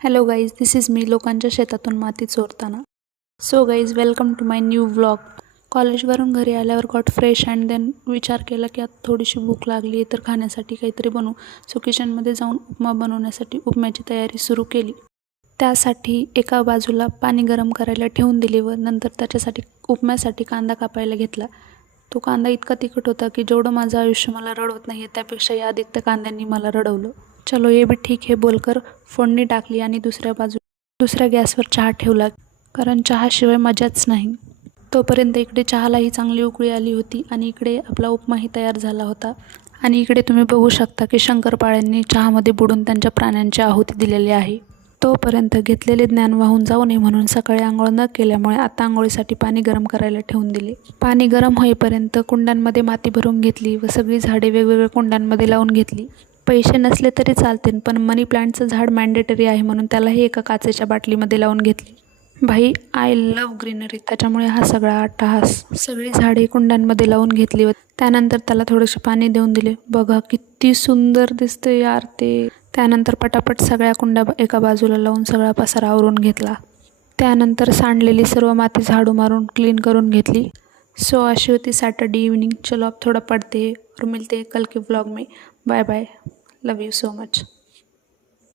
Hello guys, this is me लोकांच्या शेतातून माती चोरताना. So guys, welcome to my new vlog. कॉलेजवरून घरी आल्यावर गॉट फ्रेश अँड देन विचार केला की आता थोडीशी भूक लागली आहे तर खाण्यासाठी काहीतरी बनवू. सो किचनमध्ये जाऊन उपमा बनवण्यासाठी उपम्याची तयारी सुरू केली. त्यासाठी एका बाजूला पाणी गरम करायला ठेवून दिले व नंतर त्याच्यासाठी उपम्यासाठी कांदा कापायला घेतला. तो कांदा इतका तिखट होता की जेवढं माझं आयुष्य मला रडवत नाही आहे त्यापेक्षाही अधिक त्या कांद्यांनी मला रडवलं. चलो ये भी ठीक है बोलकर फोडणी टाकली आणि दुसऱ्या गॅसवर चहा ठेवला, कारण चहाशिवाय मजाच नाही. तोपर्यंत इकडे चहालाही चांगली उकळी आली होती आणि इकडे आपला उपमाही तयार झाला होता. आणि इकडे तुम्ही बघू शकता की शंकरपाळ्यांनी चहामध्ये बुडून त्यांच्या प्राण्यांची आहुती दिलेली आहे. तोपर्यंत घेतलेले ज्ञान वाहून जाऊ नये म्हणून सकाळी आंघोळ न केल्यामुळे आता आंघोळीसाठी पाणी गरम करायला ठेवून दिले. पाणी गरम होईपर्यंत कुंड्यांमध्ये माती भरून घेतली व सगळी झाडे वेगवेगळ्या कुंड्यांमध्ये लावून घेतली. पैसे नसले तरी चालतील, पण मनी प्लांटचं झाड मॅन्डेटरी आहे म्हणून त्यालाही एका काचेच्या बाटलीमध्ये लावून घेतली. भाई, आय लव्ह ग्रीनरी, त्याच्यामुळे हा सगळा अट्टहास. सगळी झाडे कुंड्यांमध्ये लावून घेतली व त्यानंतर त्याला थोडेसे पाणी देऊन दिले. बघा किती सुंदर दिसते यार ते. त्यानंतर पटापट सगळ्या कुंड्या एका बाजूला लावून सगळा पसारा आवरून घेतला. त्यानंतर सांडलेली सर्व माती झाडू मारून क्लीन करून घेतली. सो अशी होती सॅटरडे इव्हनिंग. चलो अब थोड़ा पढ़ते हैं और मिलते हैं कल के व्लॉग में. Bye bye. Love you so much.